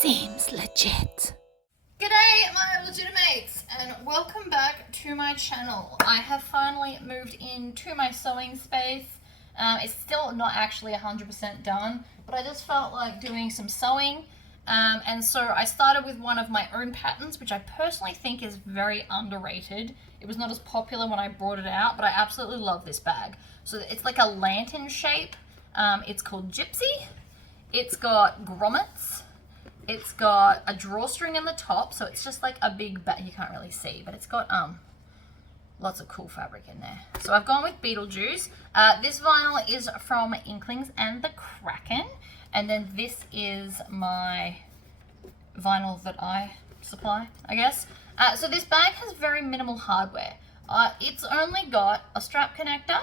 Seems legit. G'day my legitimates and welcome back to my channel. I have finally moved into my sewing space. It's still not actually 100% done, but I just felt like doing some sewing. And so I started with one of my own patterns, which I personally think is very underrated. It was not as popular when I brought it out, but I absolutely love this bag. So it's like a lantern shape. It's called Gypsy. It's got grommets. It's got a drawstring in the top, so it's just like a big bag. You can't really see, but it's got lots of cool fabric in there. So I've gone with Beetlejuice. This vinyl is from Inklings and the Kraken, and then this is my vinyl that I supply, I guess. So this bag has very minimal hardware. It's only got a strap connector,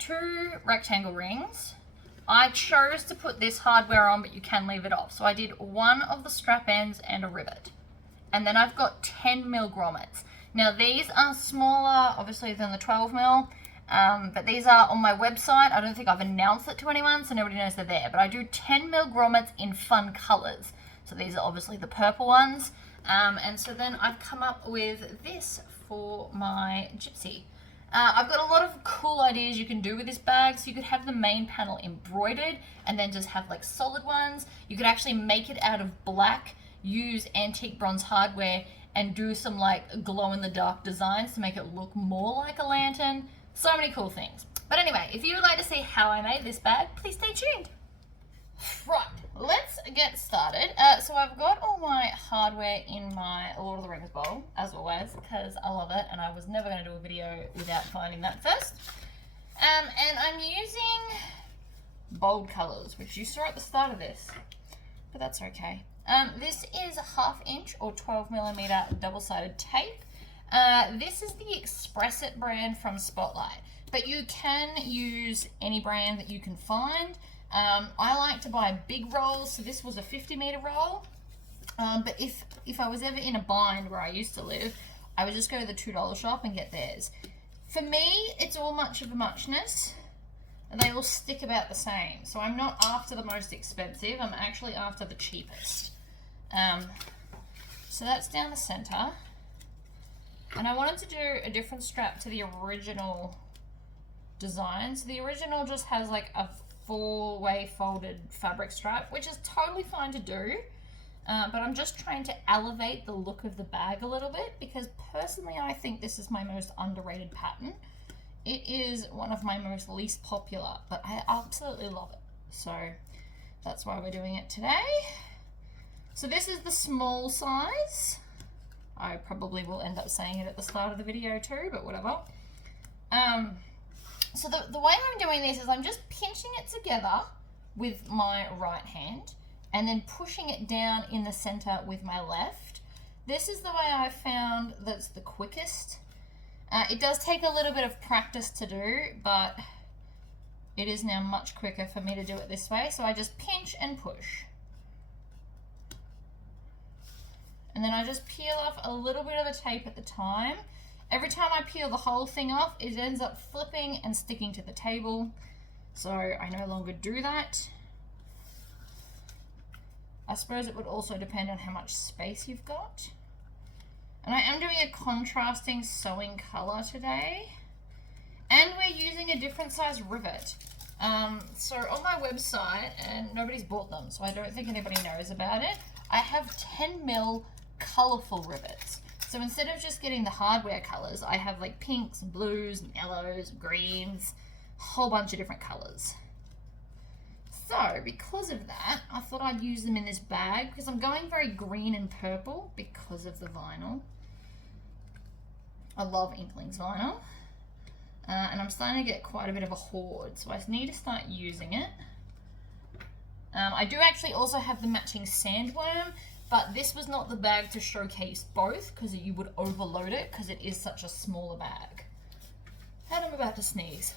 2 rectangle rings. I chose to put this hardware on, but you can leave it off. So I did one of the strap ends and a rivet. And then I've got 10mm grommets. Now these are smaller, obviously, than the 12mm, but these are on my website. I don't think I've announced it to anyone, so nobody knows they're there. But I do 10mm grommets in fun colors. So these are obviously the purple ones. And so then I've come up with this for my Gypsy. I've got a lot of cool ideas you can do with this bag. So you could have the main panel embroidered and then just have like solid ones. You could actually make it out of black, use antique bronze hardware, and do some like glow in the dark designs to make it look more like a lantern. So many cool things. But anyway, if you would like to see how I made this bag, please stay tuned. Right, let's get started. So I've got all my hardware in my Lord of the Rings bowl, as always, because I love it, and I was never going to do a video without finding that first. And I'm using bold colours, which you saw at the start of this, but that's okay. This is 1/2 inch or 12mm double-sided tape. This is the Express It brand from Spotlight, but you can use any brand that you can find. I like to buy big rolls, so this was a 50-meter roll. But if I was ever in a bind where I used to live, I would just go to the $2 shop and get theirs. For me, it's all much of a muchness, and they all stick about the same. So I'm not after the most expensive, I'm actually after the cheapest. So that's down the center. And I wanted to do a different strap to the original design. So the original just has like a 4-way folded fabric strap, which is totally fine to do, but I'm just trying to elevate the look of the bag a little bit, because personally I think this is my most underrated pattern. It is one of my most least popular, but I absolutely love it, so that's why we're doing it today. So this is the small size. I probably will end up saying it at the start of the video too, but whatever. So the way I'm doing this is I'm just pinching it together with my right hand and then pushing it down in the center with my left. This is the way I found that's the quickest. It does take a little bit of practice to do, but it is now much quicker for me to do it this way. So I just pinch and push. And then I just peel off a little bit of the tape at the time. Every time I peel the whole thing off, it ends up flipping and sticking to the table. So I no longer do that. I suppose it would also depend on how much space you've got. And I am doing a contrasting sewing color today. And we're using a different size rivet. So on my website, and nobody's bought them, so I don't think anybody knows about it, I have 10mm colorful rivets. So instead of just getting the hardware colors, I have like pinks, blues, yellows, greens, a whole bunch of different colors. So because of that, I thought I'd use them in this bag because I'm going very green and purple because of the vinyl. I love Inklings vinyl. And I'm starting to get quite a bit of a hoard, so I need to start using it. I do actually also have the matching sandworm, but this was not the bag to showcase both because you would overload it because it is such a smaller bag. And I'm about to sneeze.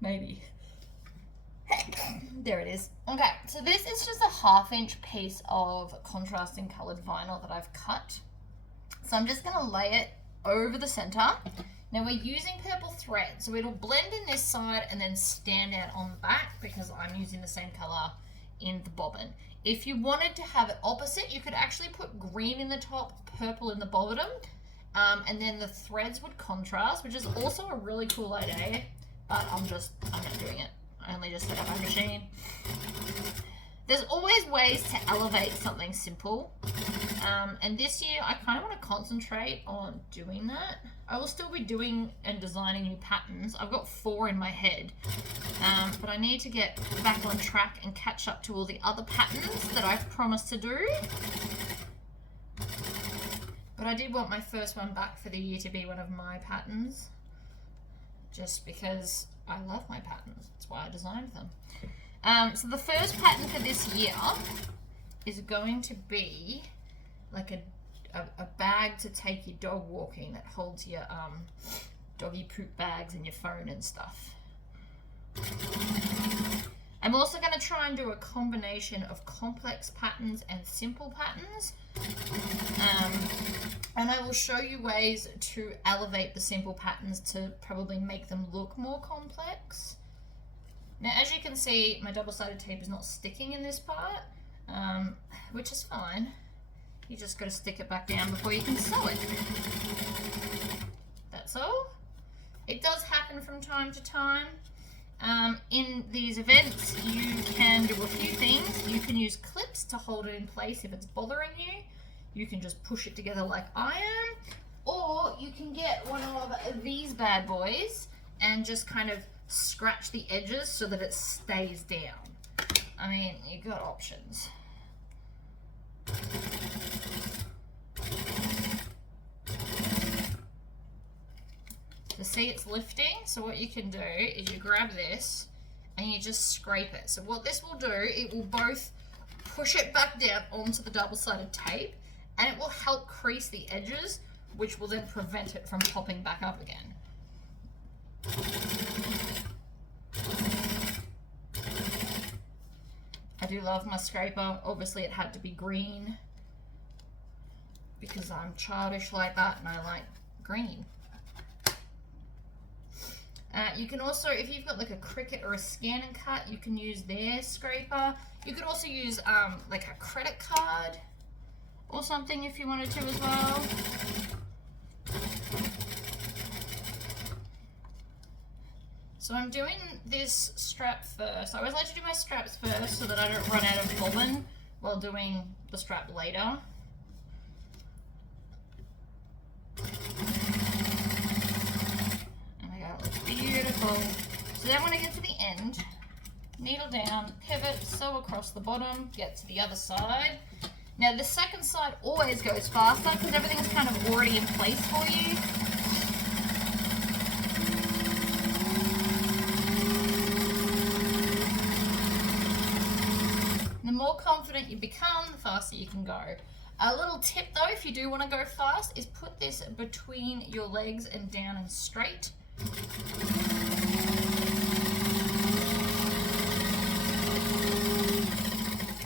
Maybe. There it is. Okay, so this is just a 1/2 inch piece of contrasting colored vinyl that I've cut. So I'm just going to lay it over the center. Now we're using purple thread, so it'll blend in this side and then stand out on the back because I'm using the same color in the bobbin. If you wanted to have it opposite, you could actually put green in the top, purple in the bottom, and then the threads would contrast, which is also a really cool idea, but I'm not doing it. I only just set up my machine. There's always ways to elevate something simple, and this year I kind of want to concentrate on doing that. I will still be doing and designing new patterns. I've got 4 in my head, but I need to get back on track and catch up to all the other patterns that I've promised to do. But I did want my first one back for the year to be one of my patterns, just because I love my patterns. That's why I designed them. So the first pattern for this year is going to be like a bag to take your dog walking that holds your doggy poop bags and your phone and stuff. I'm also going to try and do a combination of complex patterns and simple patterns. And I will show you ways to elevate the simple patterns to probably make them look more complex. Now, as you can see, my double-sided tape is not sticking in this part, which is fine. You just got to stick it back down before you can sew it. That's all. It does happen from time to time. In these events, you can do a few things. You can use clips to hold it in place if it's bothering you. You can just push it together like I am. Or you can get one of these bad boys and just kind of scratch the edges so that it stays down. I mean, you got options. To see it's lifting, so what you can do is you grab this and you just scrape it. So what this will do, it will both push it back down onto the double-sided tape, and it will help crease the edges, which will then prevent it from popping back up again. I do love my scraper. Obviously it had to be green because I'm childish like that and I like green. You can also, if you've got like a Cricut or a Scan and Cut, you can use their scraper. You could also use like a credit card or something if you wanted to as well. So I'm doing this strap first. I always like to do my straps first so that I don't run out of bobbin while doing the strap later. Oh my god, it looks beautiful. So then when I get to the end, needle down, pivot, sew across the bottom, get to the other side. Now the second side always goes faster because everything's kind of already in place for you. The more confident you become, the faster you can go. A little tip though, if you do want to go fast, is put this between your legs and down and straight.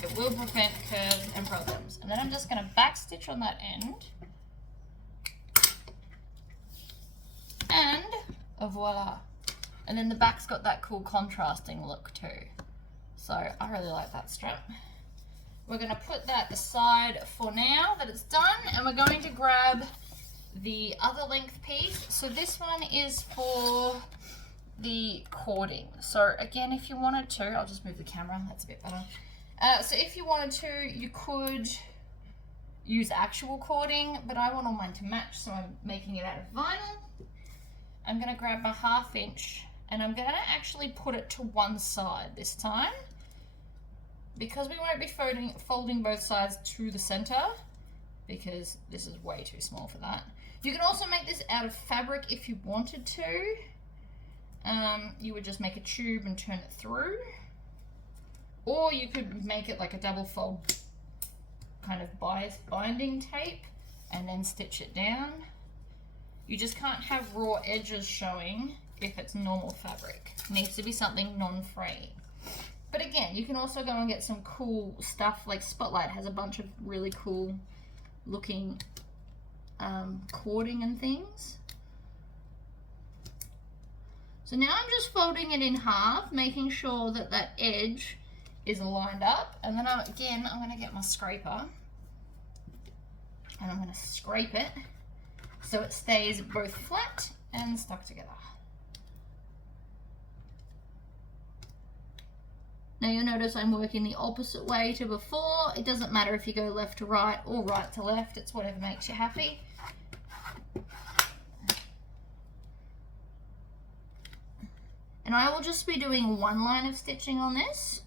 It will prevent curves and problems. And then I'm just going to back stitch on that end. And voila. And then the back's got that cool contrasting look too. So I really like that strap. We're going to put that aside for now that it's done, and we're going to grab the other length piece. So this one is for the cording. So again, if you wanted to, I'll just move the camera, that's a bit better. So if you wanted to, you could use actual cording, but I want all mine to match, so I'm making it out of vinyl. I'm going to grab my 1/2 inch and I'm going to actually put it to one side this time, because we won't be folding both sides to the center, because this is way too small for that. You can also make this out of fabric if you wanted to. You would just make a tube and turn it through, or you could make it like a double fold kind of binding tape and then stitch it down. You just can't have raw edges showing if it's normal fabric. It needs to be something non-fraying. But again, you can also go and get some cool stuff, like Spotlight has a bunch of really cool looking cording and things. So now I'm just folding it in half, making sure that that edge is lined up. And then I'm going to get my scraper and I'm going to scrape it so it stays both flat and stuck together. Now you'll notice I'm working the opposite way to before. It doesn't matter if you go left to right or right to left. It's whatever makes you happy. And I will just be doing one line of stitching on this.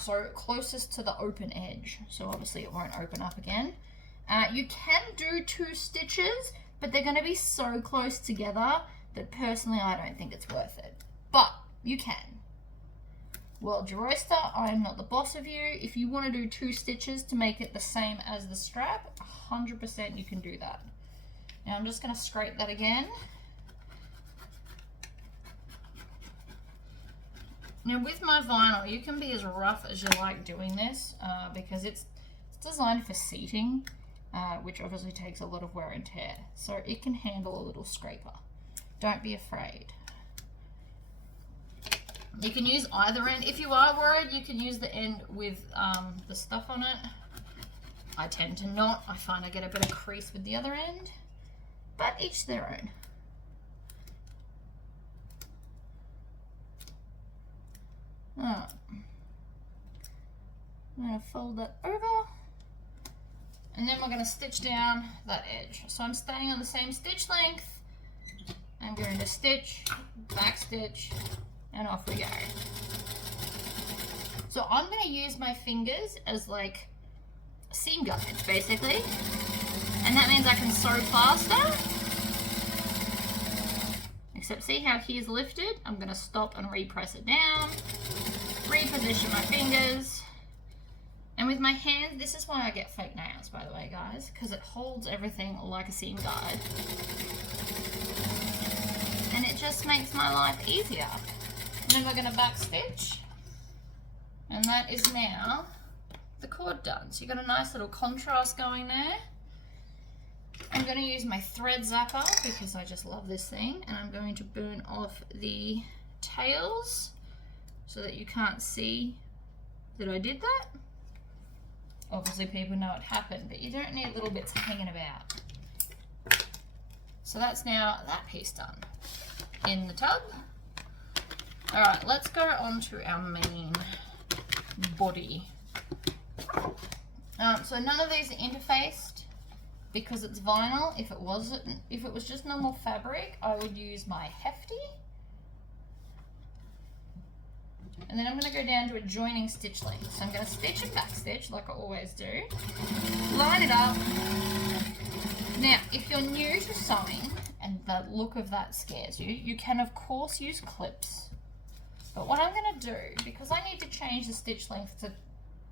So closest to the open edge. So obviously it won't open up again. You can do 2 stitches, but they're going to be so close together that personally I don't think it's worth it. But you can. World Your Oyster, I'm not the boss of you. If you want to do 2 stitches to make it the same as the strap, 100% you can do that. Now I'm just going to scrape that again. Now with my vinyl, you can be as rough as you like doing this because it's designed for seating, which obviously takes a lot of wear and tear. So it can handle a little scraper. Don't be afraid. You can use either end. If you are worried, you can use the end with the stuff on it. I tend to not. I find I get a bit of crease with the other end, but each their own. Alright. I'm going to fold that over, and then we're going to stitch down that edge. So I'm staying on the same stitch length. I'm going to stitch, back stitch, and off we go. So I'm going to use my fingers as like seam guides basically, and that means I can sew faster. Except see how here's lifted? I'm going to stop and repress it down, reposition my fingers, and with my hands, this is why I get fake nails, by the way guys, because it holds everything like a seam guide, and it just makes my life easier. And then we're going to back stitch, and that is now the cord done. So you've got a nice little contrast going there. I'm going to use my thread zapper because I just love this thing, and I'm going to burn off the tails so that you can't see that I did that. Obviously people know it happened, but you don't need little bits hanging about. So that's now that piece done in the tub. Alright, let's go on to our main body. So none of these are interfaced because it's vinyl. If it was just normal fabric, I would use my Hefty. And then I'm going to go down to a joining stitch length. So I'm going to stitch and back stitch like I always do. Line it up. Now, if you're new to sewing and the look of that scares you, you can of course use clips. But what I'm going to do, because I need to change the stitch length to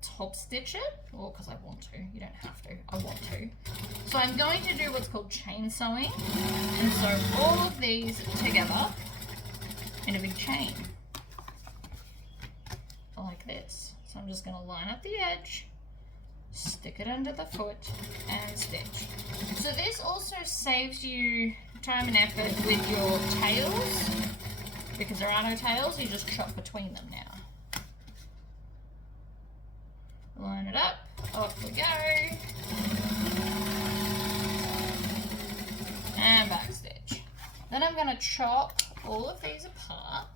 top stitch it, or because I want to, you don't have to, I want to. So I'm going to do what's called chain sewing, and sew all of these together in a big chain, like this. So I'm just going to line up the edge, stick it under the foot, and stitch. So this also saves you time and effort with your tails, because there are no tails, you just chop between them now. Line it up, off we go, and back stitch. Then I'm going to chop all of these apart,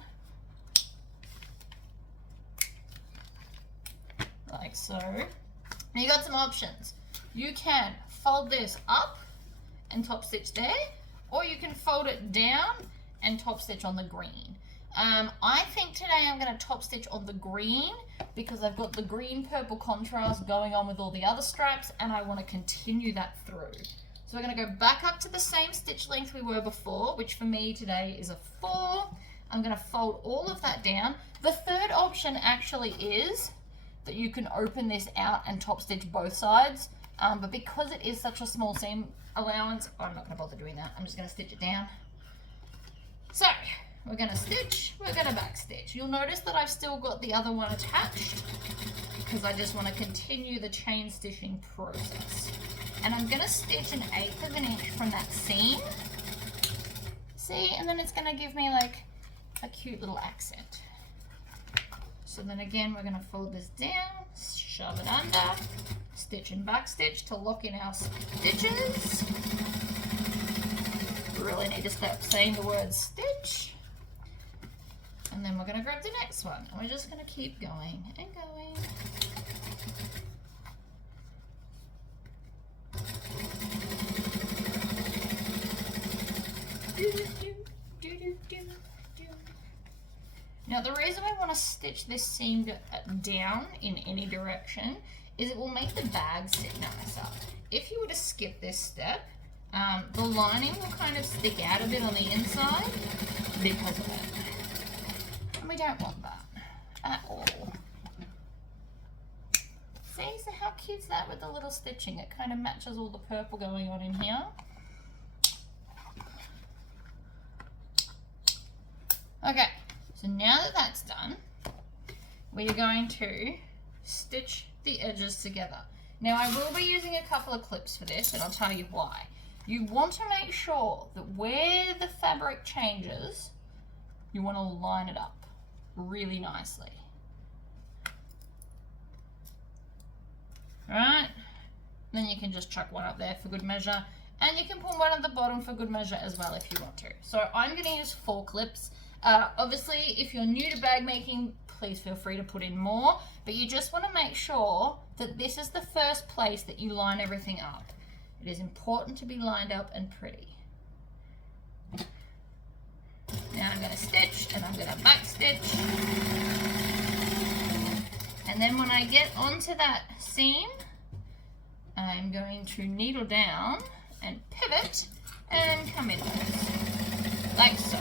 like so. Now you got some options. You can fold this up and top stitch there, or you can fold it down and top stitch on the green. I think today I'm going to top stitch on the green because I've got the green purple contrast going on with all the other straps, and I want to continue that through. So we're going to go back up to the same stitch length we were before, which for me today is a 4. I'm going to fold all of that down. The third option actually is that you can open this out and top stitch both sides, but because it is such a small seam allowance, I'm not going to bother doing that. I'm just going to stitch it down. So we're going to stitch, we're going to back stitch. You'll notice that I've still got the other one attached because I just want to continue the chain stitching process. And I'm going to stitch 1/8 of an inch from that seam See, and then it's going to give me like a cute little accent. So then again, we're going to fold this down, shove it under, stitch and back stitch to lock in our stitches. We really need to stop saying the word stitch. And then we're going to grab the next one, and we're just going to keep going and going. Now the reason we want to stitch this seam down in any direction is it will make the bag sit nicer. If you were to skip this step, the lining will kind of stick out a bit on the inside because of it. And we don't want that at all. See, so how cute's that with the little stitching? It kind of matches all the purple going on in here. Okay, so now that that's done, we are going to stitch the edges together. Now I will be using a couple of clips for this, and I'll tell you why. You want to make sure that where the fabric changes, you want to line it up really nicely. Alright, then you can just chuck one up there for good measure, and you can put one at the bottom for good measure as well if you want to. So I'm going to use 4 clips. Obviously, if you're new to bag making, please feel free to put in more, but you just want to make sure that this is the first place that you line everything up. It is important to be lined up and pretty. Now I'm going to stitch and I'm going to back stitch. And then when I get onto that seam, I'm going to needle down and pivot and come in like so.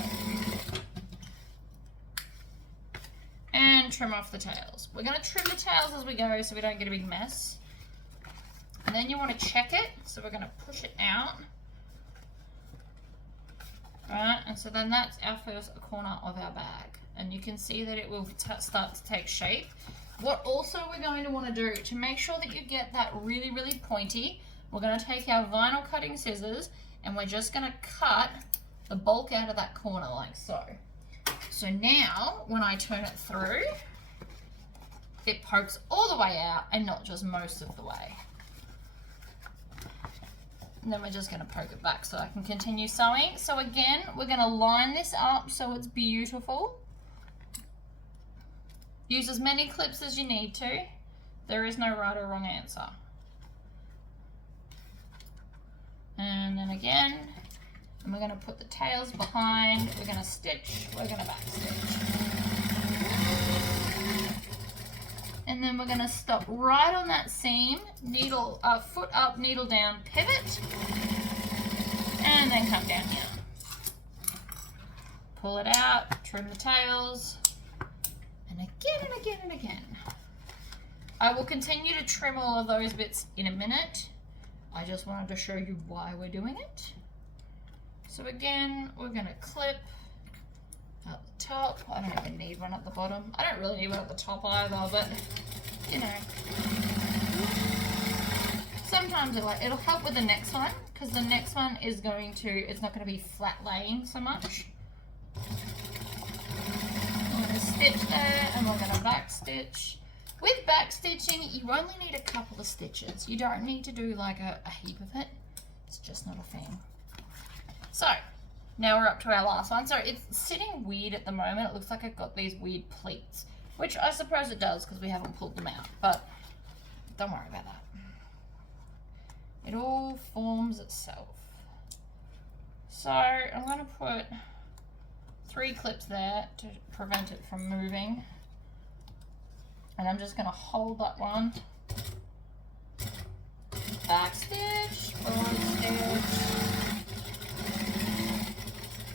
And trim off the tails. We're going to trim the tails as we go so we don't get a big mess. And then you want to check it, so we're going to push it out. Right, and so then that's our first corner of our bag. And you can see that it will start to take shape. What also we're going to want to do to make sure that you get that really, really pointy, we're going to take our vinyl cutting scissors and we're just going to cut the bulk out of that corner like so. So now, when I turn it through, it pokes all the way out and not just most of the way. And then we're just going to poke it back so I can continue sewing. So again, we're going to line this up so it's beautiful. Use as many clips as you need to. There is no right or wrong answer. And then again, and we're going to put the tails behind, we're going to stitch, we're going to back stitch. And then we're going to stop right on that seam, needle, foot up, needle down, pivot, and then come down here. Pull it out, trim the tails, and again and again and again. I will continue to trim all of those bits in a minute. I just wanted to show you why we're doing it. So again, we're going to clip at the top. I don't even need one at the bottom. I don't really need one at the top either, but you know. Sometimes it'll help with the next one, because the next one is going to, it's not going to be flat laying so much. I'm going to stitch there and we're going to back stitch. With back stitching, you only need a couple of stitches. You don't need to do like a heap of it. It's just not a thing. So, now we're up to our last one. So it's sitting weird at the moment. It looks like I've got these weird pleats, which I suppose it does because we haven't pulled them out, but don't worry about that. It all forms itself. So I'm going to put 3 clips there to prevent it from moving. And I'm just going to hold that one. Back stitch, forward stitch.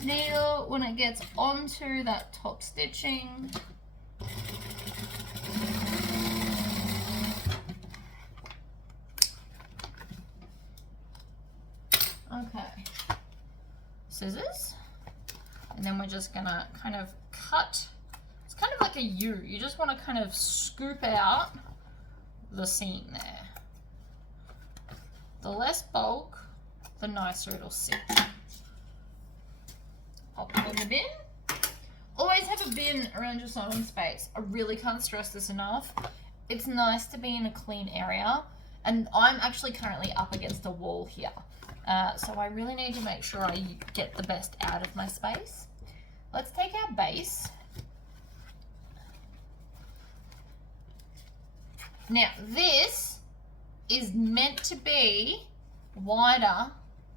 Needle when it gets onto that top stitching. Okay. Scissors. And then we're just gonna kind of cut. It's kind of like a U. You just want to kind of scoop out the seam there. The less bulk, the nicer it'll sit. pop them in the bin. Always have a bin around your sewing space. I really can't stress this enough. It's nice to be in a clean area, and I'm actually currently up against a wall here. So I really need to make sure I get the best out of my space. Let's take our base. Now this is meant to be wider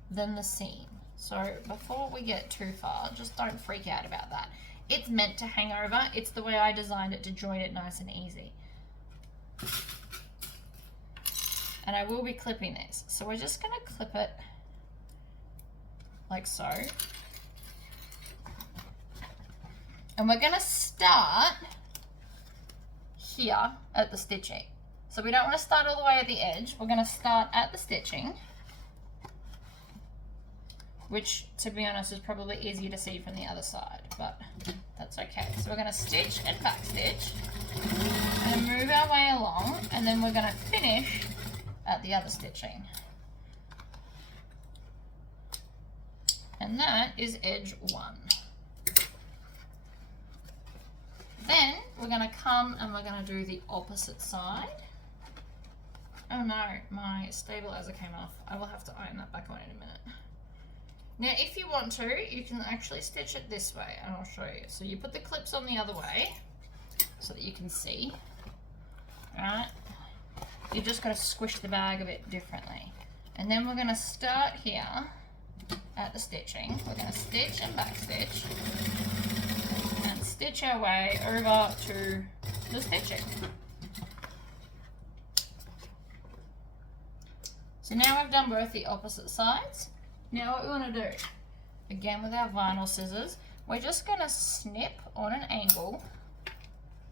than the seam. So before we get too far, just don't freak out about that. It's meant to hang over. It's the way I designed it to join it nice and easy. And I will be clipping this. So we're just going to clip it like so. And we're going to start here at the stitching. So we don't want to start all the way at the edge. We're going to start at the stitching, which, to be honest, is probably easier to see from the other side, but that's okay. So we're going to stitch and back stitch and move our way along, and then we're going to finish at the other stitching. And that is edge 1. Then we're going to come and we're going to do the opposite side. Oh no, my stabilizer came off. I will have to iron that back on in a minute. Now, if you want to, you can actually stitch it this way, and I'll show you. So you put the clips on the other way so that you can see. Alright? You just got to squish the bag a bit differently. And then we're going to start here at the stitching. We're going to stitch and back stitch and stitch our way over to the stitching. So now we've done both the opposite sides. Now what we want to do, again with our vinyl scissors, we're just going to snip on an angle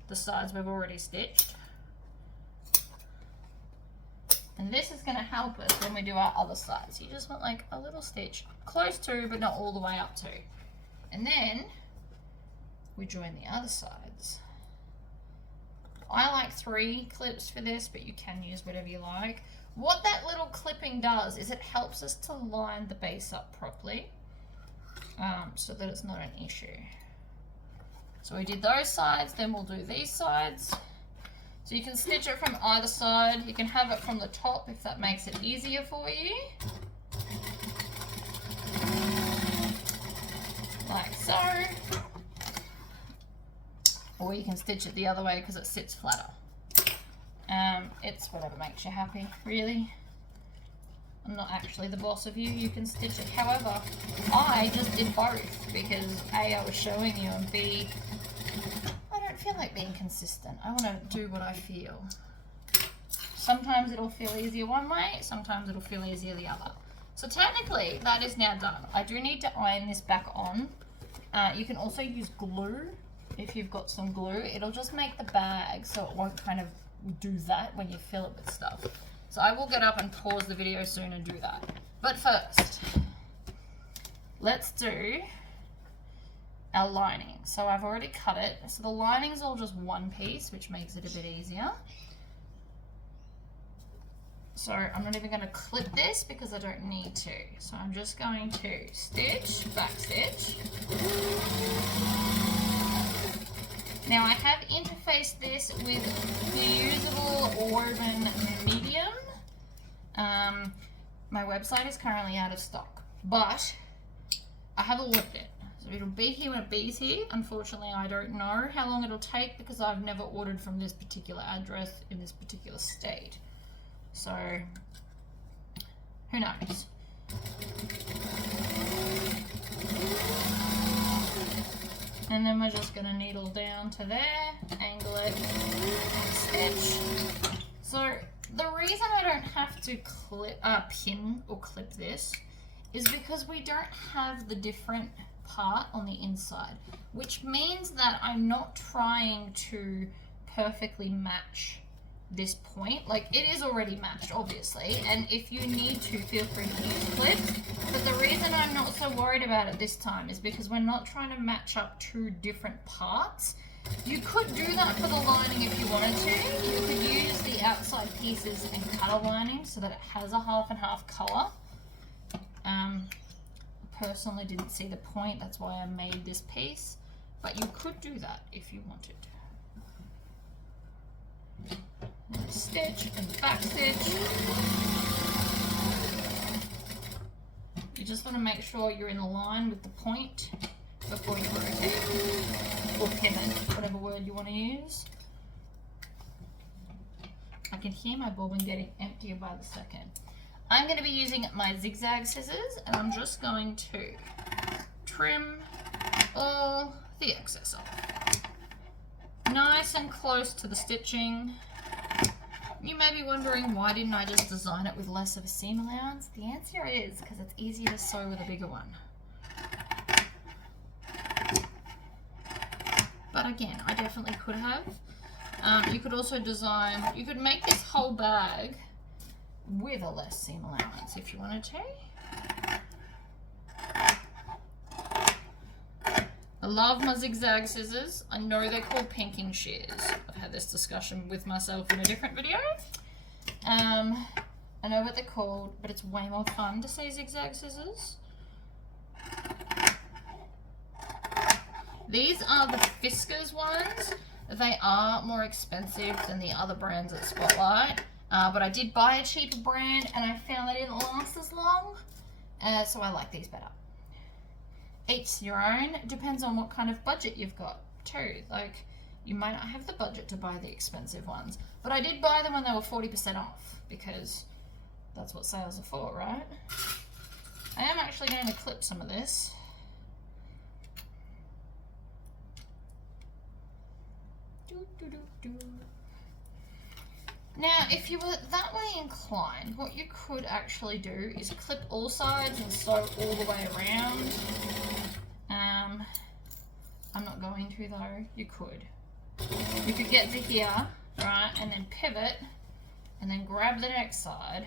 the sides we've already stitched. And this is going to help us when we do our other sides. You just want like a little stitch, close to but not all the way up to. And then we join the other sides. I like 3 clips for this, but you can use whatever you like. What that little clipping does is it helps us to line the base up properly, so that it's not an issue. So we did those sides, then we'll do these sides. So you can stitch it from either side. You can have it from the top if that makes it easier for you. Like so. Or you can stitch it the other way because it sits flatter. It's whatever makes you happy, really. I'm not actually the boss of you. You can stitch it however. I just did both because A, I was showing you, and B, I don't feel like being consistent. I want to do what I feel. Sometimes it'll feel easier one way, sometimes it'll feel easier the other. So technically, that is now done. I do need to iron this back on. You can also use glue if you've got some glue. It'll just make the bag so it won't kind of do that when you fill it with stuff. So I will get up and pause the video soon and do that. But first, let's do our lining. So I've already cut it. So the lining's all just one piece, which makes it a bit easier. So I'm not even going to clip this because I don't need to. So I'm just going to stitch, back stitch. Now I have interfaced this with the usable woven medium. My website is currently out of stock, but I have ordered it. So it'll be here when it be here. Unfortunately, I don't know how long it'll take because I've never ordered from this particular address in this particular state. So, who knows? And then we're just going to needle down to there, angle it, and stitch. So the reason I don't have to pin or clip this is because we don't have the different part on the inside, which means that I'm not trying to perfectly match this point. Like, it is already matched, obviously, and if you need to, feel free to use clips, but the reason I'm not so worried about it this time is because we're not trying to match up 2 different parts. You could do that for the lining if you wanted to. You could use the outside pieces and cut a lining so that it has a half and half color. personally didn't see the point. That's why I made this piece. But you could do that if you wanted. And stitch and back stitch. You just want to make sure you're in line with the point before you rotate or pivot, whatever word you want to use. I can hear my bobbin getting emptier by the second. I'm going to be using my zigzag scissors, and I'm just going to trim all the excess off. Nice and close to the stitching. You may be wondering, why didn't I just design it with less of a seam allowance? The answer is because it's easier to sew with a bigger one. But again, I definitely could have. You could also design, you could make this whole bag with a less seam allowance if you wanted to. I love my zigzag scissors. I know they're called pinking shears. I've had this discussion with myself in a different video. I know what they're called, but it's way more fun to say zigzag scissors. These are the Fiskars ones. They are more expensive than the other brands at Spotlight, but I did buy a cheaper brand and I found they didn't last as long, so I like these better. Each your own. It depends on what kind of budget you've got too. Like, you might not have the budget to buy the expensive ones, but I did buy them when they were 40% off because that's what sales are for, right? I am actually going to clip some of this. Now, if you were that way inclined, what you could actually do is clip all sides and sew all the way around. I'm not going to though. You could. You could get to here, right, and then pivot, and then grab the next side,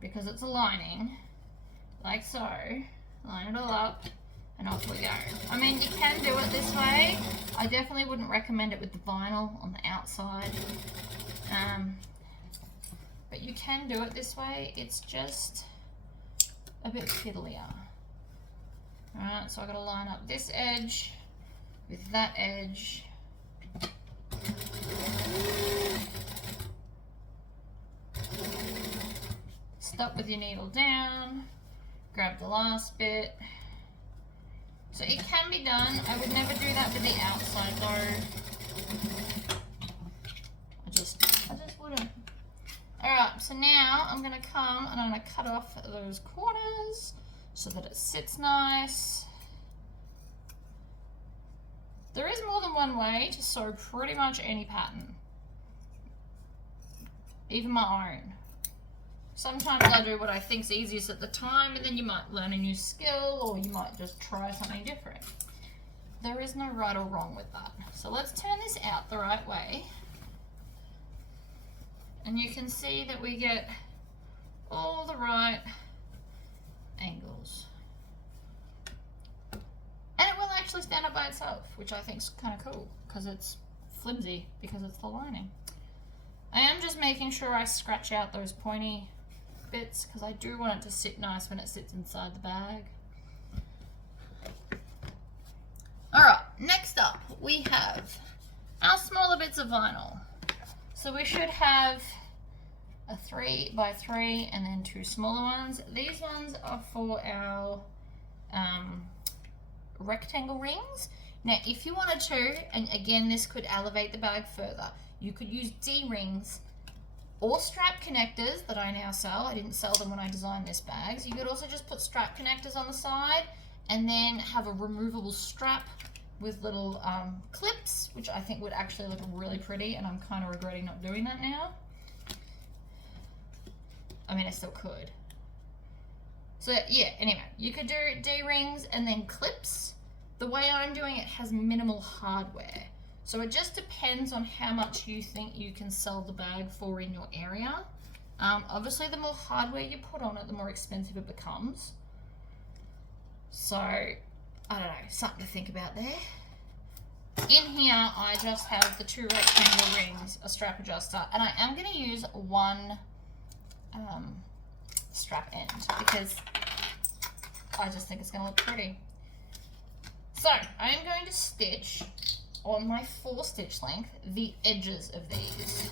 because it's a lining, like so. Line it all up, and off we go. I mean, you can do it this way. I definitely wouldn't recommend it with the vinyl on the outside. But you can do it this way. It's just a bit fiddlier. Alright, so I've got to line up this edge with that edge. Stop with your needle down. Grab the last bit. So it can be done. I would never do that with the outside though. I just wouldn't. Alright, so now I'm gonna come and I'm gonna cut off those corners so that it sits nice. There is more than one way to sew pretty much any pattern. Even my own. Sometimes I do what I think's easiest at the time, and then you might learn a new skill, or you might just try something different. There is no right or wrong with that. So let's turn this out the right way. And you can see that we get all the right angles. And it will actually stand up by itself, which I think is kind of cool, because it's flimsy, because it's the lining. I am just making sure I scratch out those pointy bits, because I do want it to sit nice when it sits inside the bag. Alright, next up we have our smaller bits of vinyl. So we should have a 3x3 and then 2 smaller ones. These ones are for our rectangle rings. Now if you wanted to, and again this could elevate the bag further, you could use D-rings or strap connectors that I now sell. I didn't sell them when I designed this bag. So you could also just put strap connectors on the side and then have a removable strap with little clips, which I think would actually look really pretty, and I'm kind of regretting not doing that now. I mean, I still could. So yeah, anyway, you could do D-rings and then clips. The way I'm doing it has minimal hardware. So it just depends on how much you think you can sell the bag for in your area. Obviously, the more hardware you put on it, the more expensive it becomes. So, I don't know, something to think about there. In here, I just have the 2 rectangle rings, a strap adjuster, and I am going to use one strap end, because I just think it's going to look pretty. So I am going to stitch on my 4 stitch length the edges of these.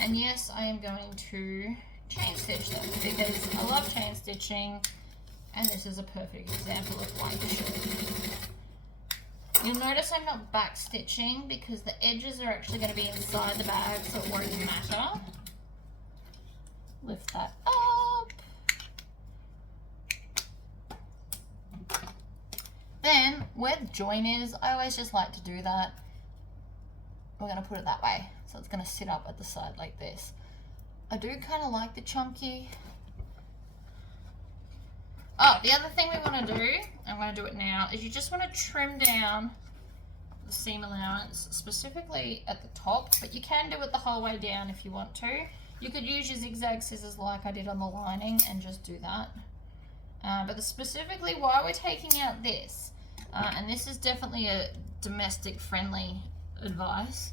And yes, I am going to chain stitch them because I love chain stitching, and this is a perfect example of why you should. You'll notice I'm not back stitching because the edges are actually going to be inside the bag, so it won't matter. Lift that up. Then where the join is, I always just like to do that. We're going to put it that way, so it's going to sit up at the side like this. I do kind of like the chunky. Oh, the other thing we want to do, I'm going to do it now, is you just want to trim down the seam allowance, specifically at the top, but you can do it the whole way down if you want to. You could use your zigzag scissors like I did on the lining and just do that. But specifically why we're taking out this, and this is definitely a domestic friendly advice,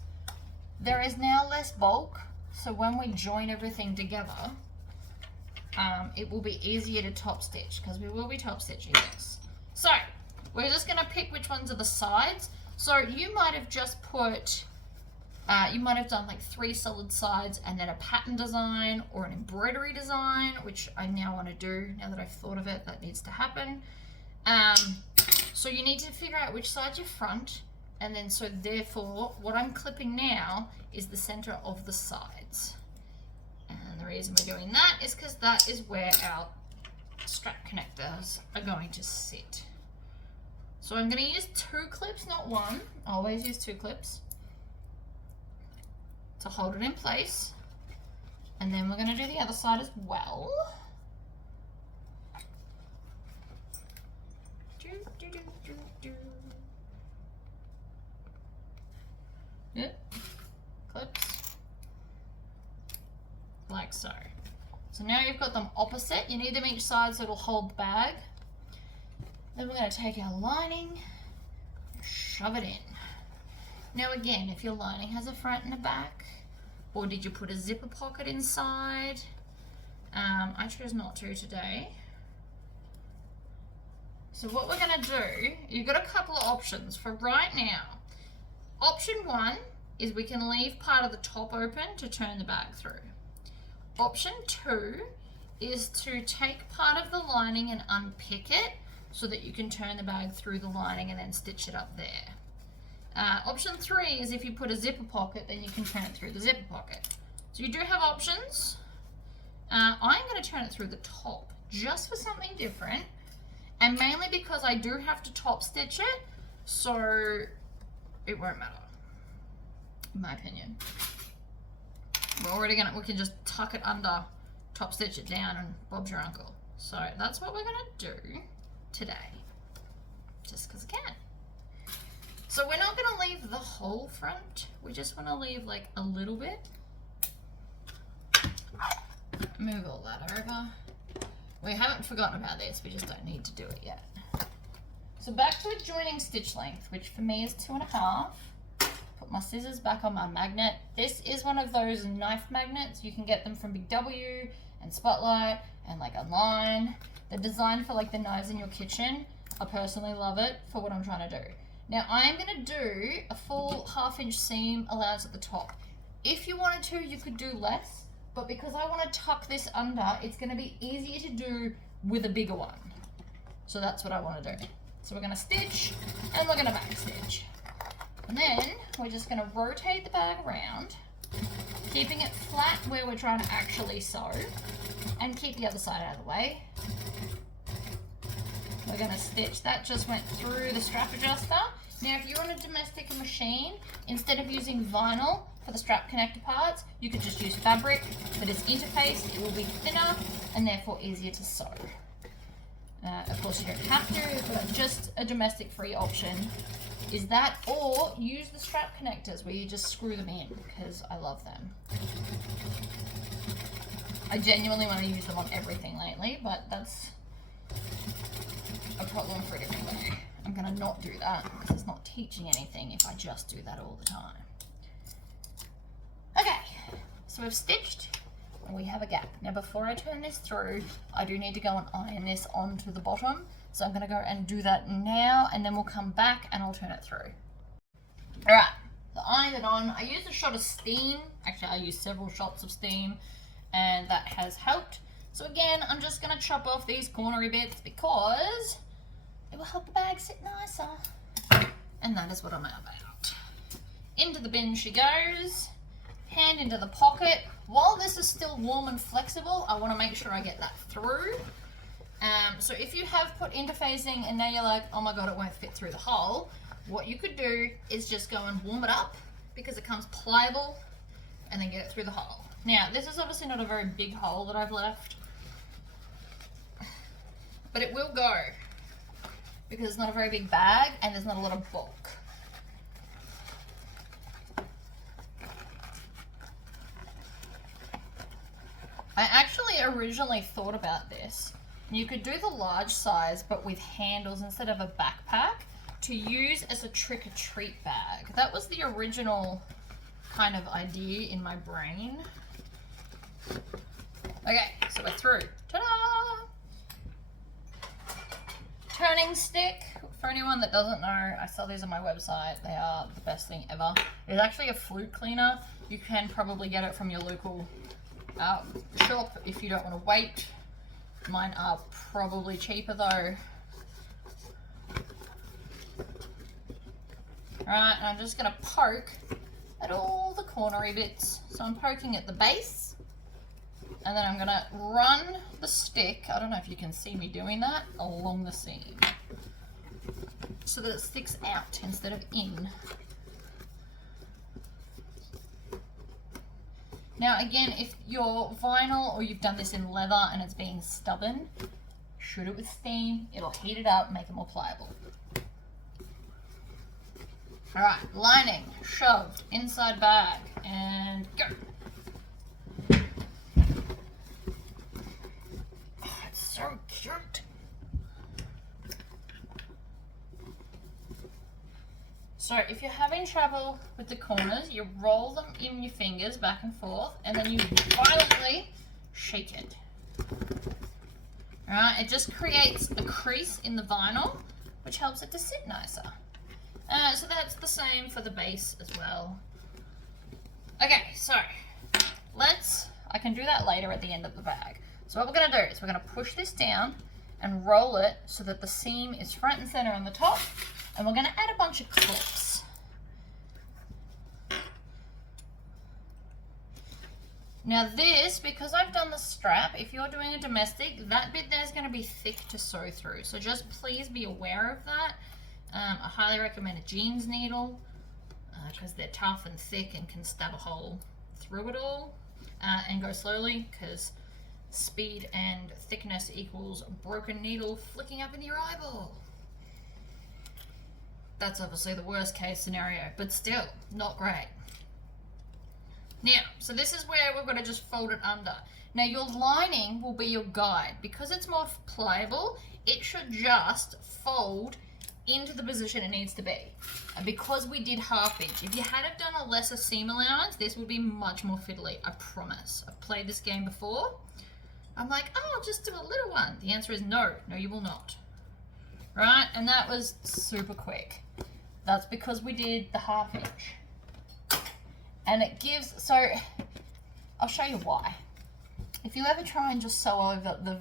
there is now less bulk, so when we join everything together, it will be easier to top stitch because we will be top stitching this. So we're just going to pick which ones are the sides. So you might have just put, you might have done like 3 solid sides and then a pattern design or an embroidery design, which I now want to do. Now that I've thought of it, that needs to happen. So you need to figure out which side's your front, and then so therefore what I'm clipping now is the center of the sides. And the reason we're doing that is because that is where our strap connectors are going to sit. So I'm going to use 2 clips, not 1. I always use 2 clips to hold it in place. And then we're going to do the other side as well. Yep. Clips. Like so. So now you've got them opposite. You need them each side so it'll hold the bag. Then we're going to take our lining, shove it in. Now again, if your lining has a front and a back, or did you put a zipper pocket inside? I chose not to today. So what we're going to do, you've got a couple of options for right now. Option 1 is we can leave part of the top open to turn the bag through. Option 2 is to take part of the lining and unpick it so that you can turn the bag through the lining and then stitch it up there. Option 3 is if you put a zipper pocket, then you can turn it through the zipper pocket. So you do have options. I'm going to turn it through the top just for something different, and mainly because I do have to top stitch it, so it won't matter, in my opinion. We can just tuck it under, top stitch it down, and Bob's your uncle. So that's what we're going to do today, just because I can. So we're not going to leave the whole front, we just want to leave like a little bit. Move all that over. We haven't forgotten about this, we just don't need to do it yet. So back to a joining stitch length, which for me is 2.5. Put my scissors back on my magnet. This is one of those knife magnets. You can get them from Big W and Spotlight and like online. They're designed for like the knives in your kitchen. I personally love it for what I'm trying to do. Now I'm going to do a full 1/2 inch seam allowance at the top. If you wanted to, you could do less, but because I want to tuck this under, it's going to be easier to do with a bigger one. So that's what I want to do. So we're going to stitch and we're going to back stitch. And then we're just going to rotate the bag around, keeping it flat where we're trying to actually sew, and keep the other side out of the way. We're going to stitch. That just went through the strap adjuster. Now if you're on a domestic machine, instead of using vinyl for the strap connector parts, you could just use fabric that is interfaced. It will be thinner and therefore easier to sew. Of course you don't have to, but just a domestic free option is that, or use the strap connectors where you just screw them in, because I love them. I genuinely want to use them on everything lately, but that's a problem for a different day. I'm going to not do that because it's not teaching anything if I just do that all the time. Okay, so we've stitched, we have a gap. Now before I turn this through, I do need to go and iron this onto the bottom. So I'm gonna go and do that now, and then we'll come back and I'll turn it through. All right, so iron it on. I used a shot of steam. Actually, I used several shots of steam, and that has helped. So again, I'm just gonna chop off these cornery bits because it will help the bag sit nicer. And that is what I'm about. Into the bin she goes. Hand into the pocket. While this is still warm and flexible, I want to make sure I get that through. So if you have put interfacing and now you're like, oh my god, it won't fit through the hole, what you could do is just go and warm it up because it comes pliable, and then get it through the hole. Now, this is obviously not a very big hole that I've left, but it will go because it's not a very big bag and there's not a lot of bulk. I actually originally thought about this. You could do the large size but with handles instead of a backpack to use as a trick-or-treat bag. That was the original kind of idea in my brain. Okay, so we're through. Ta-da! Turning stick. For anyone that doesn't know, I sell these on my website. They are the best thing ever. It's actually a flute cleaner. You can probably get it from your local shop if you don't want to wait. Mine are probably cheaper though. Alright, and I'm just going to poke at all the cornery bits. So I'm poking at the base, and then I'm going to run the stick, I don't know if you can see me doing that, along the seam so that it sticks out instead of in. Now again, if you're vinyl or you've done this in leather and it's being stubborn, shoot it with steam, it'll heat it up, make it more pliable. Alright, lining, shoved, inside bag, and go. Oh, it's so cute. So if you're having trouble with the corners, you roll them in your fingers back and forth, and then you violently shake it. Alright, it just creates a crease in the vinyl, which helps it to sit nicer. So that's the same for the base as well. Okay, so I can do that later at the end of the bag. So what we're going to do is we're going to push this down and roll it so that the seam is front and center on the top. And we're going to add a bunch of clips. Now this, because I've done the strap, if you're doing a domestic, that bit there is going to be thick to sew through. So just please be aware of that. I highly recommend a jeans needle because they're tough and thick and can stab a hole through it all. And go slowly because speed and thickness equals broken needle flicking up in your eyeball. That's obviously the worst case scenario, but still not great. Now, so this is where we're going to just fold it under. Now your lining will be your guide. Because it's more pliable, it should just fold into the position it needs to be. And because we did 1/2 inch, if you had have done a lesser seam allowance, this would be much more fiddly, I promise. I've played this game before. I'm like, oh, I'll just do a little one. The answer is no, you will not. Right, and that was super quick. That's because we did the 1/2 inch. And it gives, so I'll show you why. If you ever try and just sew over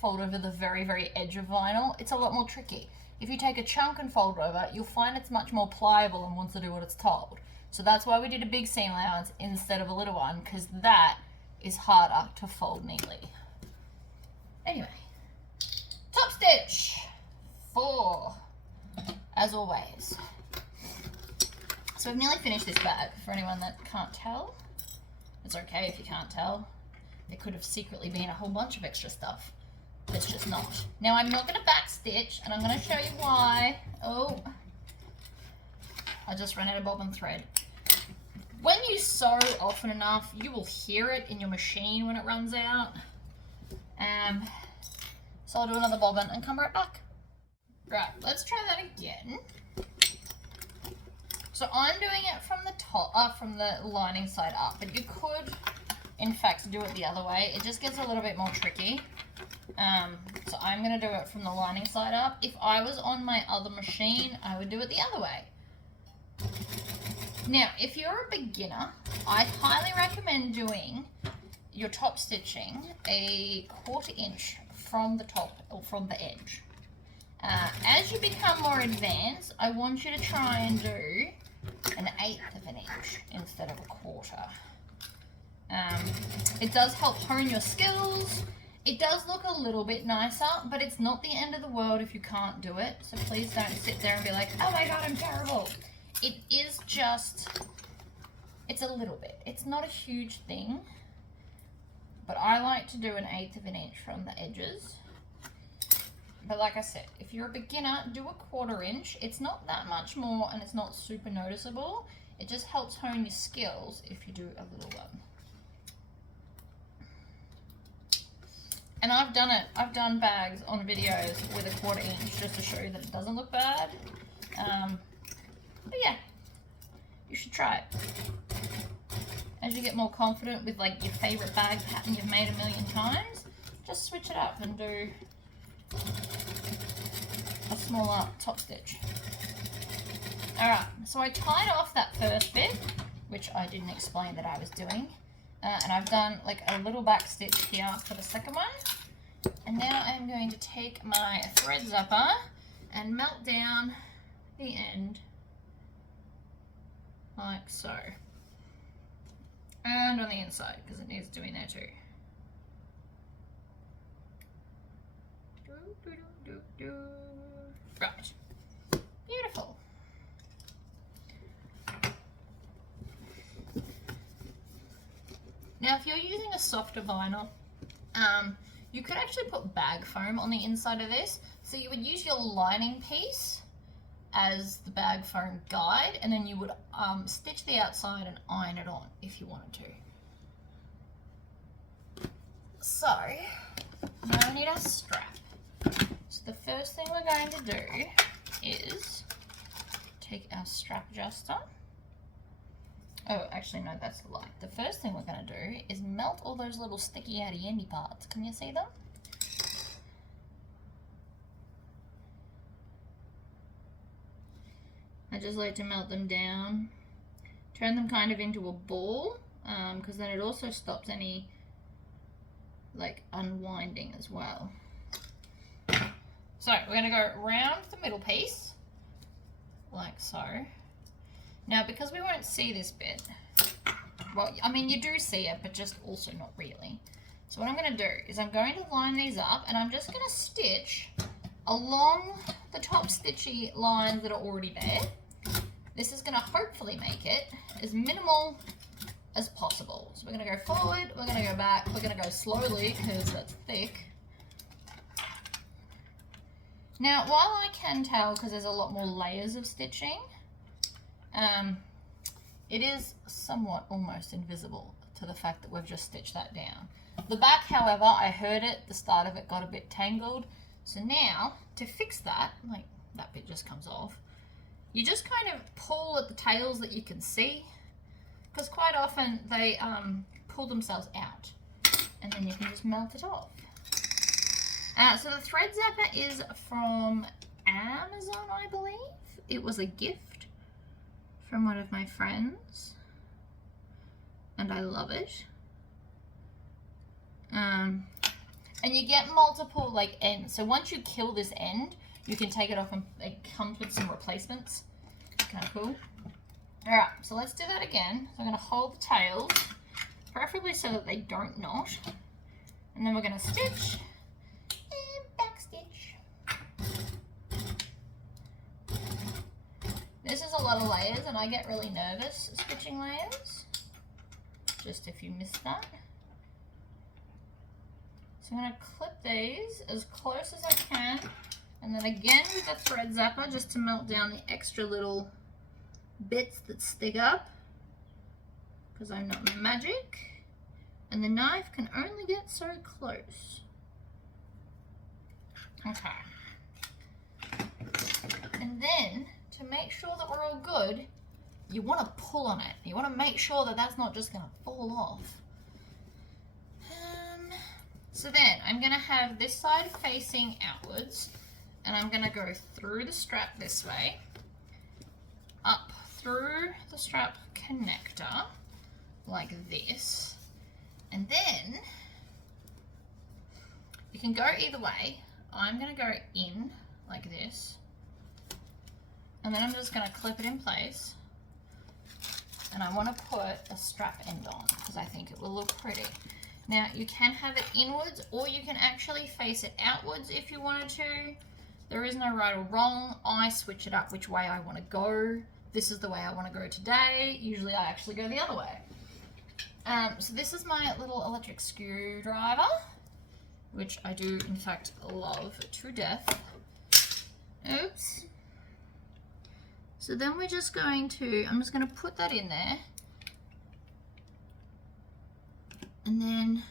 fold over the very, very edge of vinyl, it's a lot more tricky. If you take a chunk and fold over, you'll find it's much more pliable and wants to do what it's told. So that's why we did a big seam allowance instead of a little one, because that is harder to fold neatly. Anyway, top stitch 4, as always. So we've nearly finished this bag, for anyone that can't tell. It's okay if you can't tell. There could have secretly been a whole bunch of extra stuff. There's just not. Now I'm not going to back stitch, and I'm going to show you why. Oh, I just ran out of bobbin thread. When you sew often enough, you will hear it in your machine when it runs out. So I'll do another bobbin and come right back. Right, let's try that again. So I'm doing it from the top, from the lining side up, but you could in fact, do it the other way. It just gets a little bit more tricky. So I'm going to do it from the lining side up. If I was on my other machine, I would do it the other way. Now, if you're a beginner, I highly recommend doing your top stitching a 1/4 inch from the top or from the edge. As you become more advanced, I want you to try and do an 1/8 of an inch instead of a 1/4. It does help hone your skills. It does look a little bit nicer, but it's not the end of the world if you can't do it. So please don't sit there and be like, oh my god, I'm terrible. It is just, it's a little bit. It's not a huge thing, but I like to do an 1/8 of an inch from the edges. But like I said, if you're a beginner, do a 1/4 inch. It's not that much more and it's not super noticeable. It just helps hone your skills if you do a little one. And I've done it. I've done bags on videos with a 1/4 inch just to show you that it doesn't look bad. But yeah, you should try it. As you get more confident with like your favorite bag pattern you've made a million times, just switch it up and do a smaller top stitch. Alright, so I tied off that first bit, which I didn't explain that I was doing. And I've done like a little back stitch here for the second one. And now I'm going to take my thread zapper and melt down the end like so. And on the inside, because it needs doing there too. Right. Beautiful. Now, if you're using a softer vinyl, you could actually put bag foam on the inside of this. So you would use your lining piece as the bag foam guide, and then you would stitch the outside and iron it on if you wanted to. So, now we need our strap. So the first thing we're going to do is take our strap adjuster. Oh, actually, no, that's the light. The first thing we're going to do is melt all those little sticky outy endy parts. Can you see them? I just like to melt them down. Turn them kind of into a ball, because then it also stops any, like, unwinding as well. So, we're going to go around the middle piece, like so. Now, because we won't see this bit, well, I mean, you do see it, but just also not really. So what I'm going to do is I'm going to line these up, and I'm just going to stitch along the top stitchy lines that are already there. This is going to hopefully make it as minimal as possible. So we're going to go forward, we're going to go back, we're going to go slowly because that's thick. Now, while I can tell, because there's a lot more layers of stitching, it is somewhat almost invisible to the fact that we've just stitched that down. The back, however, I heard it, the start of it got a bit tangled. So now, to fix that, like that bit just comes off, you just kind of pull at the tails that you can see, because quite often they pull themselves out, and then you can just melt it off. So the thread zapper is from Amazon, I believe. It was a gift from one of my friends, and I love it. And you get multiple like ends. So once you kill this end, you can take it off, and it comes with some replacements. Kind of cool. All right, so let's do that again. So I'm going to hold the tails, preferably so that they don't knot, and then we're going to stitch and back stitch. This is a lot of layers, and I get really nervous stitching layers, just if you missed that. So I'm going to clip these as close as I can, and then again with the thread zapper just to melt down the extra little bits that stick up, because I'm not magic, and the knife can only get so close. Okay. And then, to make sure that we're all good, you want to pull on it. You want to make sure that that's not just going to fall off. So then I'm going to have this side facing outwards, and I'm going to go through the strap this way, up through the strap connector like this, and then you can go either way. I'm going to go in like this, and then I'm just going to clip it in place, and I want to put a strap end on because I think it will look pretty. Now you can have it inwards, or you can actually face it outwards if you wanted to. There is no right or wrong. I switch it up which way I want to go. This is the way I want to go today. Usually I actually go the other way. So this is my little electric screwdriver, which I do in fact love to death. Oops. So then we're just going to, I'm just going to put that in there. And then,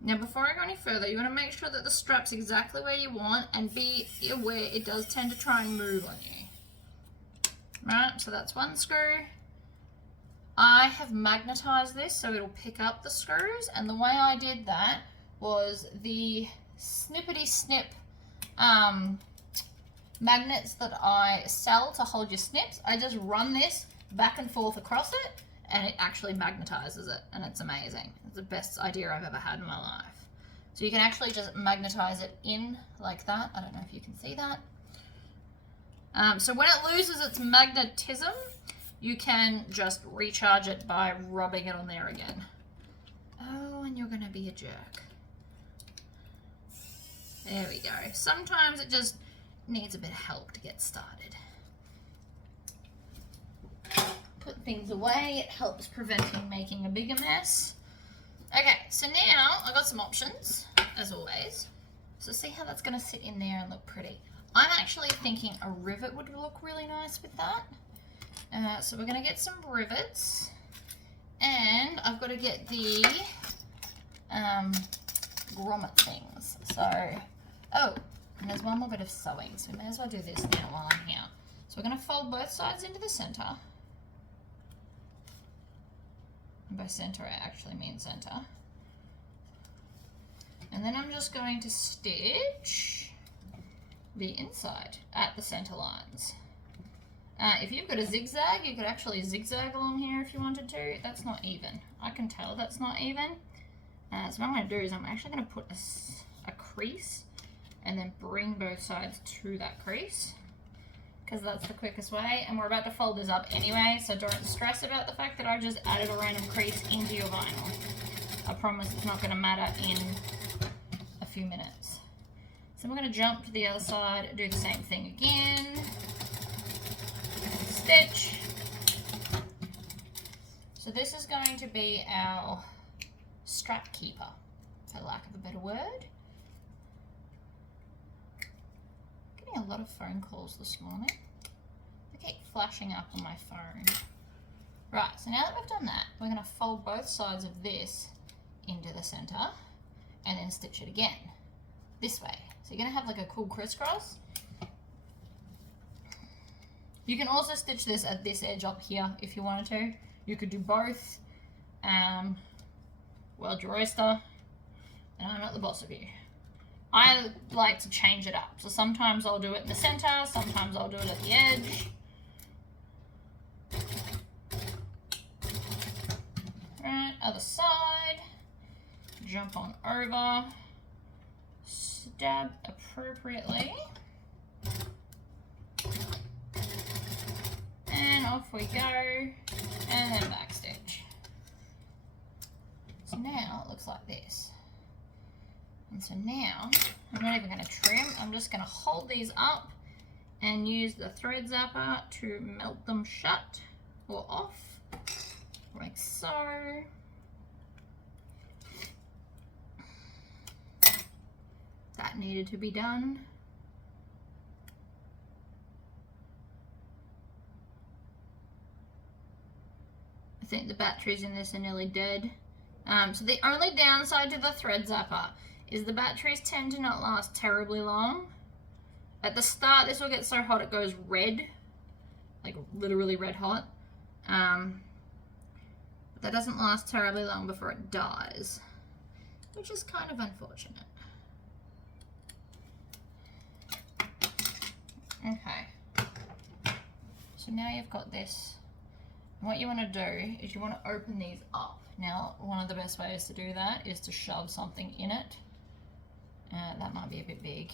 now before I go any further, you want to make sure that the strap's exactly where you want, and be aware it does tend to try and move on you. Right, so that's one screw. I have magnetized this so it'll pick up the screws, and the way I did that was the snippety snip magnets that I sell to hold your snips. I just run this back and forth across it, and it actually magnetizes it, and it's amazing. It's the best idea I've ever had in my life. So you can actually just magnetize it in like that. I don't know if you can see that. So when it loses its magnetism, you can just recharge it by rubbing it on there again. Oh, and you're gonna be a jerk. There we go. Sometimes it just needs a bit of help to get started. Put things away, it helps preventing making a bigger mess. Okay, so now I've got some options, as always. So see how that's gonna sit in there and look pretty. I'm actually thinking a rivet would look really nice with that. So we're gonna get some rivets, and I've got to get the grommet things. So, oh, and there's one more bit of sewing, so we may as well do this now while I'm here. So we're gonna fold both sides into the center. And by center, I actually mean center. And then I'm just going to stitch the inside at the center lines. If you've got a zigzag, you could actually zigzag along here if you wanted to. That's not even. I can tell that's not even. So what I'm going to do is I'm actually going to put a crease and then bring both sides to that crease, because that's the quickest way. And we're about to fold this up anyway, so don't stress about the fact that I just added a random crease into your vinyl. I promise it's not going to matter in a few minutes. So we're going to jump to the other side, do the same thing again. Stitch. So this is going to be our strap keeper, for lack of a better word. Getting a lot of phone calls this morning. They keep flashing up on my phone. Right, so now that we've done that, we're going to fold both sides of this into the center and then stitch it again this way. So you're going to have like a cool crisscross. You can also stitch this at this edge up here if you wanted to. You could do both. Well, your oyster. And I'm not the boss of you. I like to change it up. So sometimes I'll do it in the center, sometimes I'll do it at the edge. Right, other side. Jump on over. Stab appropriately. And off we go, and then backstitch. So now it looks like this. And so now, I'm not even going to trim, I'm just going to hold these up and use the thread zapper to melt them shut or off, like so. That needed to be done. I think the batteries in this are nearly dead. So the only downside to the thread zapper is the batteries tend to not last terribly long. At the start, this will get so hot it goes red, like literally red hot. But that doesn't last terribly long before it dies. which is kind of unfortunate. Okay, so now you've got this. What you want to do is you want to open these up. Now, one of the best ways to do that is to shove something in it. That might be a bit big.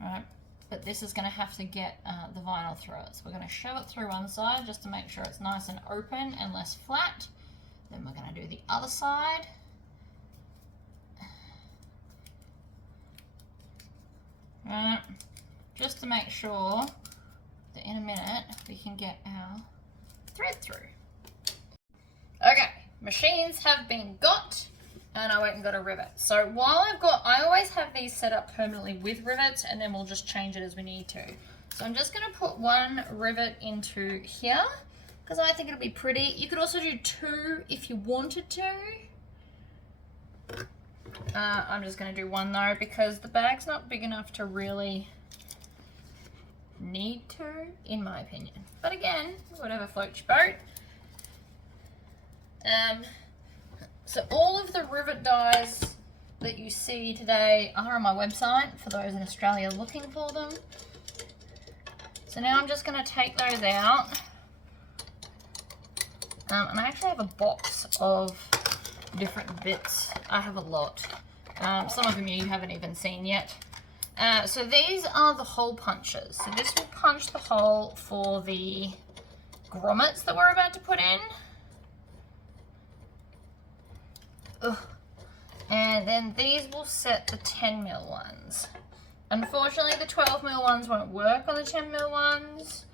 Right, but this is going to have to get the vinyl through it. So we're going to shove it through one side just to make sure it's nice and open and less flat. Then we're going to do the other side. Right, just to make sure that in a minute we can get our thread through. Okay, machines have been got, and I went and got a rivet. So while I always have these set up permanently with rivets, and then we'll just change it as we need to. So I'm just going to put one rivet into here because I think it'll be pretty. You could also do two if you wanted to. I'm just going to do one though because the bag's not big enough to really need to, in my opinion. But again, whatever floats your boat. So all of the rivet dies that you see today are on my website for those in Australia looking for them. So now I'm just going to take those out. And I actually have a box of different bits. I have a lot. Some of them you haven't even seen yet. So these are the hole punches. So this will punch the hole for the grommets that we're about to put in. Ugh. And then these will set the 10mm ones. Unfortunately, the 12mm ones won't work on the 10mm ones.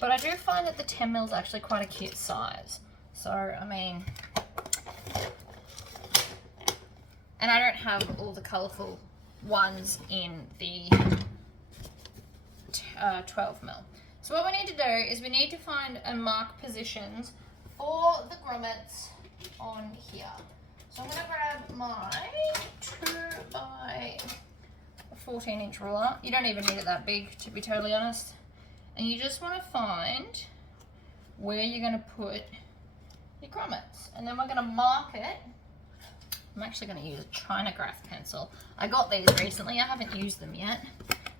But I do find that the 10mm is actually quite a cute size. So, I mean... And I don't have all the colourful ones in the 12mm. So what we need to do is we need to find and mark positions for the grommets on here. So I'm going to grab my 2x14" ruler. You don't even need it that big, to be totally honest. And you just want to find where you're going to put your grommets. And then we're going to mark it. I'm actually going to use a China graph pencil. I got these recently. I haven't used them yet.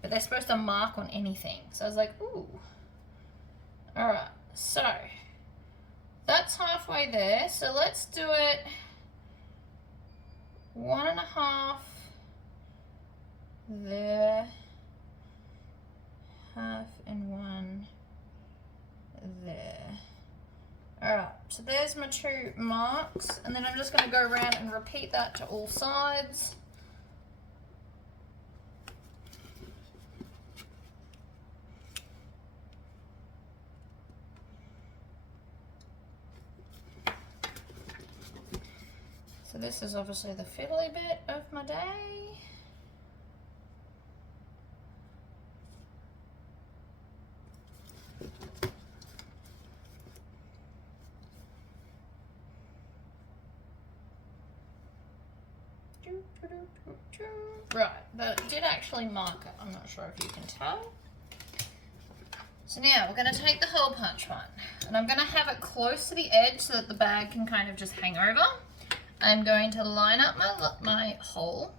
But they're supposed to mark on anything. So I was like, ooh. Alright, so that's halfway there. So let's do it 1.5 there. Half and 1 there. Alright, so there's my 2 marks, and then I'm just going to go around and repeat that to all sides. So this is obviously the fiddly bit of my day. Right, but it did actually mark it. I'm not sure if you can tell. So now we're going to take the hole punch one, and I'm going to have it close to the edge so that the bag can kind of just hang over. I'm going to line up my hole,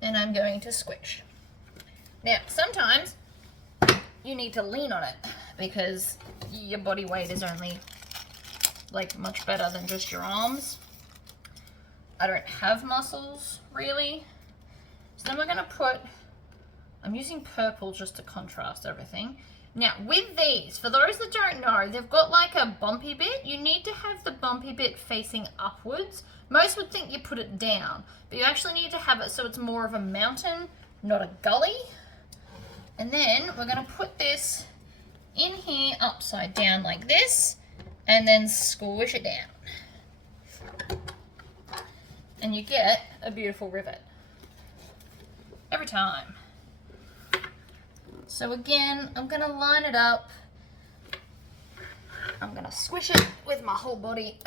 and I'm going to squish. Now, sometimes you need to lean on it because your body weight is only like much better than just your arms. I don't have muscles really. So then we're going to put, I'm using purple just to contrast everything. Now with these, for those that don't know, they've got like a bumpy bit. You need to have the bumpy bit facing upwards. Most would think you put it down, but you actually need to have it so it's more of a mountain, not a gully. And then we're going to put this in here upside down like this, and then squish it down. And you get a beautiful rivet. Every time. So again, I'm going to line it up. I'm going to squish it with my whole body.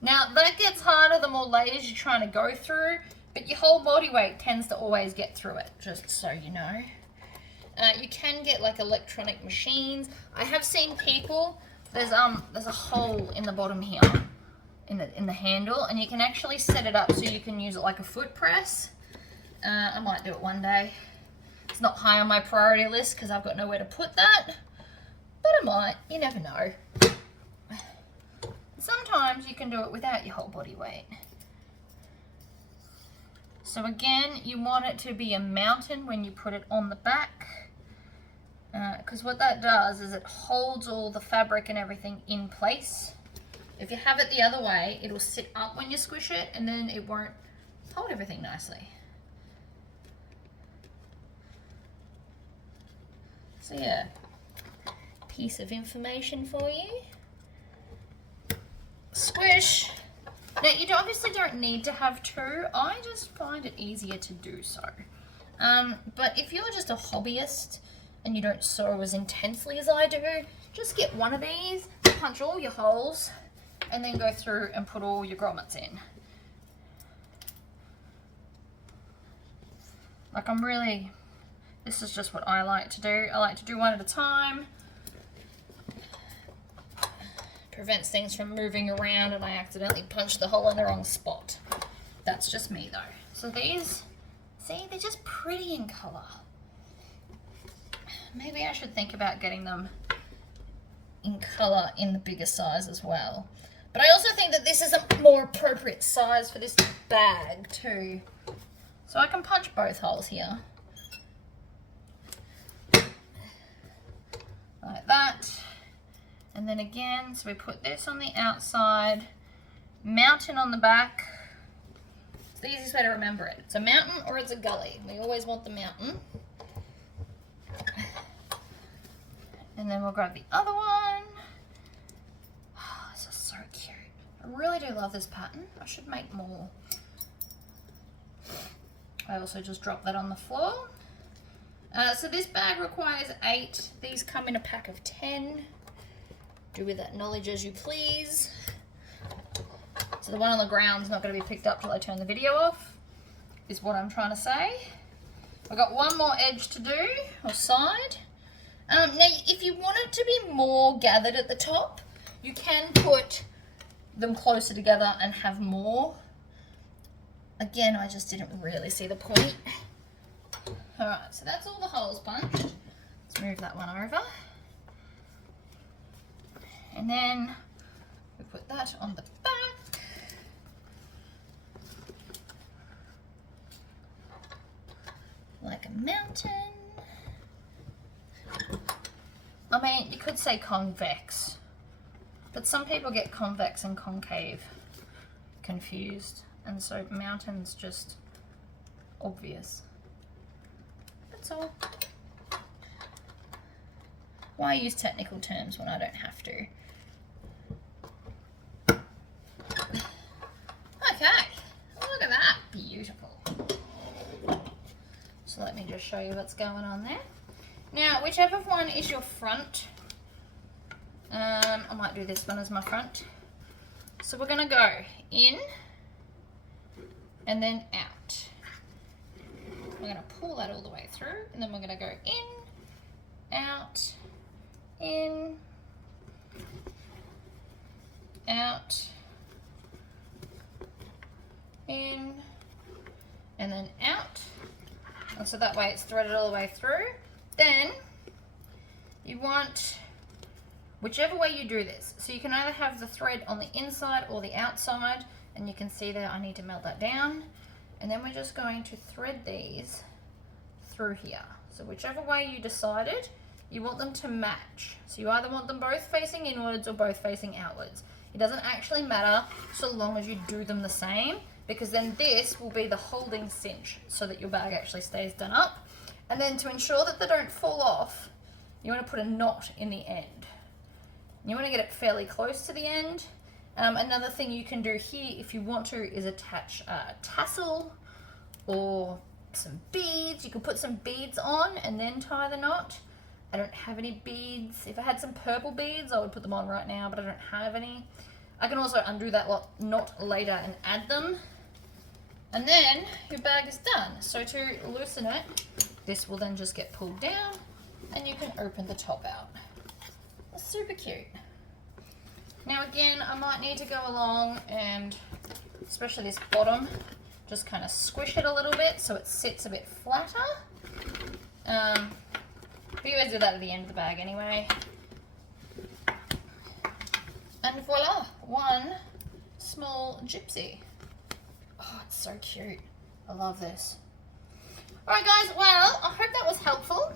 Now that gets harder the more layers you're trying to go through, but your whole body weight tends to always get through it, just so you know. You can get like electronic machines. I have seen people there's a hole in the bottom here in the handle, and you can actually set it up so you can use it like a foot press. I might do it one day. It's not high on my priority list because I've got nowhere to put that, but I might. You never know. Sometimes you can do it without your whole body weight. So again, you want it to be a mountain when you put it on the back, because what that does is it holds all the fabric and everything in place. If you have it the other way, it'll sit up when you squish it, and then it won't hold everything nicely. So yeah, piece of information for you. Squish. Now you obviously don't need to have two. I just find it easier to do so. But if you're just a hobbyist and you don't sew as intensely as I do, just get one of these, punch all your holes, and then go through and put all your grommets in. Like this is just what I like to do. I like to do one at a time. Prevents things from moving around and I accidentally punch the hole in the wrong spot. That's just me though. So these, see, they're just pretty in color. Maybe I should think about getting them in color in the bigger size as well. But I also think that this is a more appropriate size for this bag too. So I can punch both holes here. Like that. And then again, so we put this on the outside, mountain on the back. It's the easiest way to remember it. It's a mountain or it's a gully. We always want the mountain. And then we'll grab the other one. Oh, this is so cute. I really do love this pattern. I should make more. I also just dropped that on the floor. So this bag requires 8. These come in a pack of 10. Do with that knowledge as you please. So the one on the ground is not going to be picked up till I turn the video off, is what I'm trying to say. I've got one more edge to do, or side. Now, if you want it to be more gathered at the top, you can put them closer together and have more. Again, I just didn't really see the point. Alright, so that's all the holes punched. Let's move that one over. And then we put that on the back. Like a mountain. I mean, you could say convex, but some people get convex and concave confused, and so mountain's just obvious. That's all. Why use technical terms when I don't have to? Okay, look at that, beautiful. So let me just show you what's going on there. Now, whichever one is your front, I might do this one as my front. So we're gonna go in and then out. We're gonna pull that all the way through, and then we're gonna go in, out, in, out, in, and then out. And so that way it's threaded all the way through. Then you want whichever way you do this. So you can either have the thread on the inside or the outside, and you can see there I need to melt that down. And then we're just going to thread these through here. So whichever way you decided, you want them to match. So you either want them both facing inwards or both facing outwards. It doesn't actually matter so long as you do them the same, because then this will be the holding cinch so that your bag actually stays done up. And then to ensure that they don't fall off, you want to put a knot in the end. You want to get it fairly close to the end. Another thing you can do here, if you want to, is attach a tassel or some beads. You can put some beads on and then tie the knot. I don't have any beads. If I had some purple beads, I would put them on right now, but I don't have any. I can also undo that knot later and add them. And then your bag is done. So to loosen it, this will then just get pulled down and you can open the top out. That's super cute. Now again, I might need to go along and, especially this bottom, just kind of squish it a little bit so it sits a bit flatter. We always do that at the end of the bag anyway. And voila, one small gypsy. Oh, it's so cute. I love this. Alright guys, well, I hope that was helpful.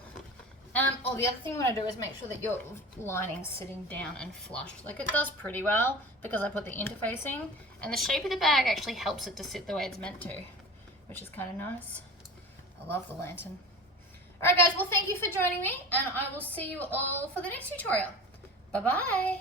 Oh, the other thing you want to do is make sure that your lining's sitting down and flush. Like, it does pretty well because I put the interfacing, and the shape of the bag actually helps it to sit the way it's meant to, which is kind of nice. I love the lantern. Alright guys, well thank you for joining me, and I will see you all for the next tutorial. Bye bye!